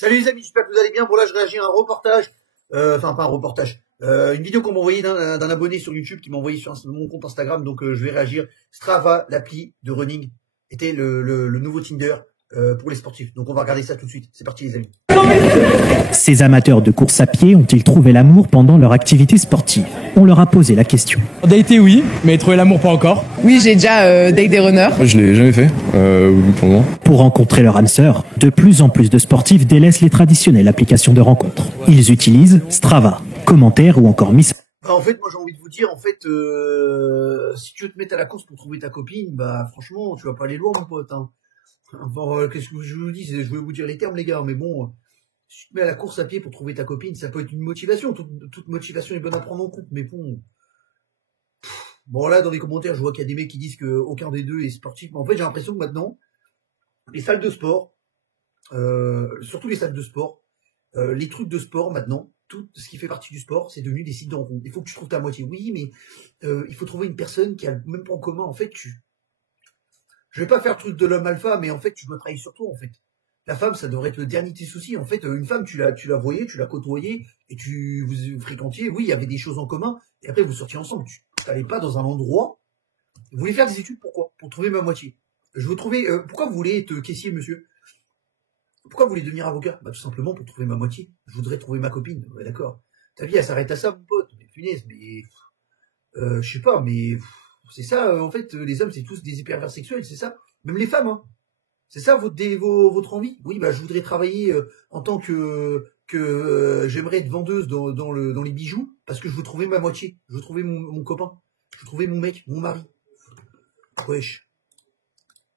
Salut les amis, j'espère que vous allez bien. Bon là je réagis à un reportage, enfin pas un reportage, une vidéo qu'on m'a envoyée d'un abonné sur YouTube qui m'a envoyé sur mon compte Instagram, donc je vais réagir. Strava, l'appli de running, était le nouveau Tinder pour les sportifs. Donc on va regarder ça tout de suite. C'est parti les amis. Ces amateurs de course à pied ont-ils trouvé l'amour pendant leur activité sportive? On leur a posé la question. Dater oui, mais trouver l'amour pas encore. Oui, j'ai déjà date des runners. Moi, je l'ai jamais fait, pour moi. Pour rencontrer leur âme sœur, de plus en plus de sportifs délaissent les traditionnelles applications de rencontres. Ils utilisent Strava, commentaires ou encore Miss. Bah, en fait, moi j'ai envie de vous dire, en fait, si tu veux te mettre à la course pour trouver ta copine, bah franchement, tu vas pas aller loin mon pote. Hein. Enfin, qu'est-ce que je vous dis? Je vais vous dire les termes les gars, mais bon, si tu te mets à la course à pied pour trouver ta copine, ça peut être une motivation. Toute motivation est bonne à prendre en compte, mais bon. Bon là, dans les commentaires, je vois qu'il y a des mecs qui disent que aucun des deux est sportif. Mais en fait, j'ai l'impression que maintenant, les salles de sport, surtout les salles de sport, les trucs de sport maintenant, tout ce qui fait partie du sport, c'est devenu des sites de rencontres. Il faut que tu trouves ta moitié. Oui, mais il faut trouver une personne qui a le même point en commun. En fait, je vais pas faire le truc de l'homme alpha, mais en fait, tu dois travailler sur toi, en fait. La femme, ça devrait être le dernier de tes soucis. En fait, une femme, tu la voyais, tu la côtoyais, et vous fréquentiez. Oui, il y avait des choses en commun, et après, vous sortiez ensemble. Tu n'allais pas dans un endroit. Vous voulez faire des études, pourquoi? Pour trouver ma moitié. Je veux trouver, pourquoi vous voulez être caissier, monsieur? Pourquoi vous voulez devenir avocat? Bah, tout simplement pour trouver ma moitié. Je voudrais trouver ma copine. Ouais, d'accord. Ta vie, elle s'arrête à ça, mon pote. Mais punaise, mais, je sais pas, mais, c'est ça, en fait, les hommes, c'est tous des pervers sexuels, c'est ça. Même les femmes, hein. C'est ça votre envie? Oui, bah je voudrais travailler en tant que j'aimerais être vendeuse dans les bijoux parce que je veux trouver ma moitié, je veux trouver mon copain, je veux trouver mon mec, mon mari. Wesh.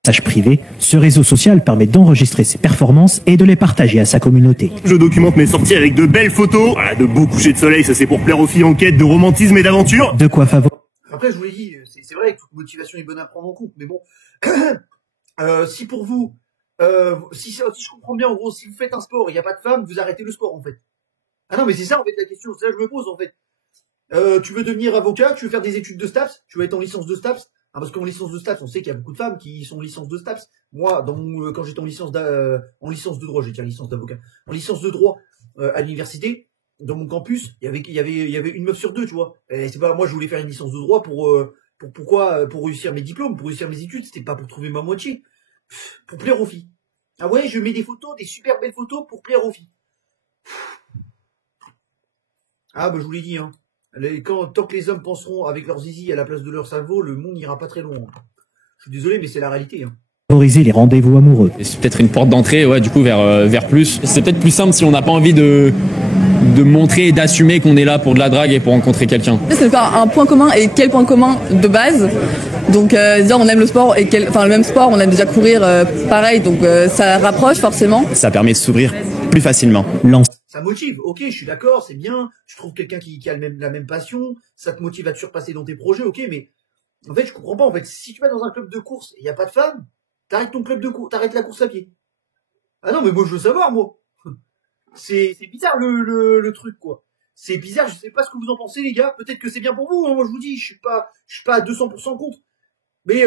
Message privé, ce réseau social permet d'enregistrer ses performances et de les partager à sa communauté. Je documente mes sorties avec de belles photos, voilà, de beaux couchers de soleil, ça c'est pour plaire aux filles en quête de romantisme et d'aventure. De quoi favoriser. Après, je vous l'ai dit, c'est vrai que toute motivation est bonne à prendre en compte, mais bon. Si pour vous, si je comprends bien, en gros, si vous faites un sport, il n'y a pas de femme, vous arrêtez le sport, en fait. Ah non, mais c'est ça, en fait, la question, c'est ça que je me pose, en fait. Tu veux devenir avocat, tu veux faire des études de STAPS, tu veux être en licence de STAPS, ah, parce qu'en licence de STAPS, on sait qu'il y a beaucoup de femmes qui sont en licence de STAPS. Moi, quand j'étais en licence de droit, j'ai dit licence d'avocat, en licence de droit, à l'université, dans mon campus, il y avait une meuf sur deux, tu vois. Et c'est pas, moi, je voulais faire une licence de droit pour réussir mes diplômes, pour réussir mes études, c'était pas pour trouver ma moitié. Pour plaire aux filles. Ah ouais, je mets des photos, des super belles photos pour plaire aux filles. Ah bah je vous l'ai dit, hein. Tant que les hommes penseront avec leur zizi à la place de leur cerveau, le monde n'ira pas très loin. Je suis désolé, mais c'est la réalité. Hein. Favoriser les rendez-vous amoureux. C'est peut-être une porte d'entrée, ouais, du coup, vers plus. C'est peut-être plus simple si on n'a pas envie de montrer et d'assumer qu'on est là pour de la drague et pour rencontrer quelqu'un. C'est faire un point commun et quel point commun de base. Donc dire on aime le sport et le même sport, on aime déjà courir pareil, donc ça rapproche forcément. Ça permet de s'ouvrir plus facilement. Ça motive, ok, je suis d'accord, c'est bien, tu trouves quelqu'un qui a la même passion, ça te motive à te surpasser dans tes projets, ok, mais en fait je comprends pas, en fait, si tu vas dans un club de course et il n'y a pas de femmes, t'arrêtes ton club de course, t'arrêtes la course à pied. Ah non mais moi je veux savoir, moi. C'est bizarre le truc, quoi. C'est bizarre, je sais pas ce que vous en pensez les gars, peut-être que c'est bien pour vous, hein, moi je vous dis, je suis pas à 200% contre. Mais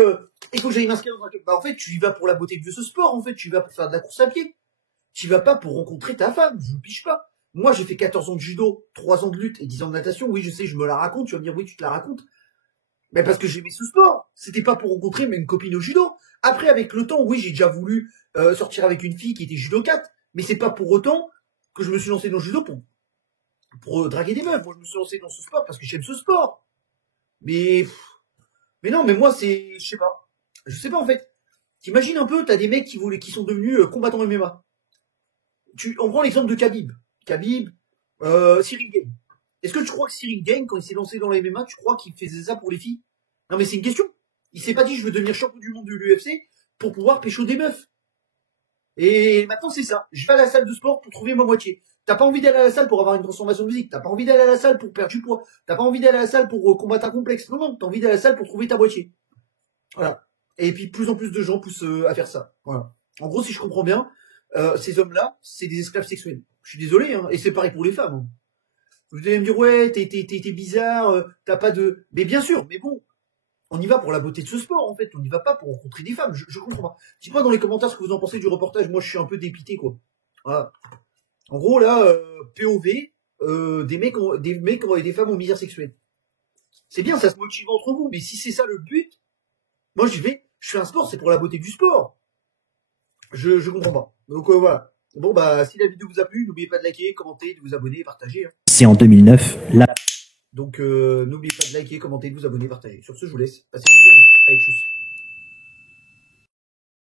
il faut que j'aille m'inscrire dans un club. Bah en fait, tu y vas pour la beauté de ce sport, en fait, tu y vas pour faire de la course à pied. Tu y vas pas pour rencontrer ta femme, je vous piche pas. Moi, j'ai fait 14 ans de judo, 3 ans de lutte et 10 ans de natation. Oui, je sais, je me la raconte, tu vas me dire oui, tu te la racontes. Mais parce que j'aimais ce sport. C'était pas pour rencontrer une copine au judo. Après, avec le temps, oui, j'ai déjà voulu sortir avec une fille qui était judokate, mais c'est pas pour autant que je me suis lancé dans le judo pour draguer des meufs. Moi, je me suis lancé dans ce sport parce que j'aime ce sport. Mais non, mais moi, je sais pas. Je sais pas, en fait. T'imagines un peu, t'as des mecs qui sont devenus combattants MMA. On prend l'exemple de Khabib. Cyril Gane. Est-ce que tu crois que Cyril Gane, quand il s'est lancé dans les MMA, tu crois qu'il faisait ça pour les filles? Non, mais c'est une question. Il s'est pas dit, je veux devenir champion du monde de l'UFC pour pouvoir pécho des meufs. Et maintenant, c'est ça. Je vais à la salle de sport pour trouver ma moitié. T'as pas envie d'aller à la salle pour avoir une transformation physique. T'as pas envie d'aller à la salle pour perdre du poids. T'as pas envie d'aller à la salle pour combattre un complexe. Non, t'as envie d'aller à la salle pour trouver ta moitié. Voilà. Et puis, plus en plus de gens poussent à faire ça. Voilà. En gros, si je comprends bien, ces hommes-là, c'est des esclaves sexuels. Je suis désolé, hein. Et c'est pareil pour les femmes. Hein. Vous allez me dire, ouais, t'es bizarre, t'as pas de... Mais bien sûr, mais bon. On y va pour la beauté de ce sport, en fait. On n'y va pas pour rencontrer des femmes. Je comprends pas. Dites-moi dans les commentaires ce que vous en pensez du reportage. Moi, je suis un peu dépité, quoi. Voilà. En gros, là, POV, des mecs et des femmes en misère sexuelle. C'est bien, ça se motive entre vous, mais si c'est ça le but, moi je fais un sport, c'est pour la beauté du sport. Je comprends pas. Donc voilà. Bon bah si la vidéo vous a plu, n'oubliez pas de liker, commenter, de vous abonner et partager. Hein. C'est en 2009, Donc n'oubliez pas de liker, commenter, de vous abonner, partager. Sur ce, je vous laisse. Passez une bonne journée. Allez, tchuss.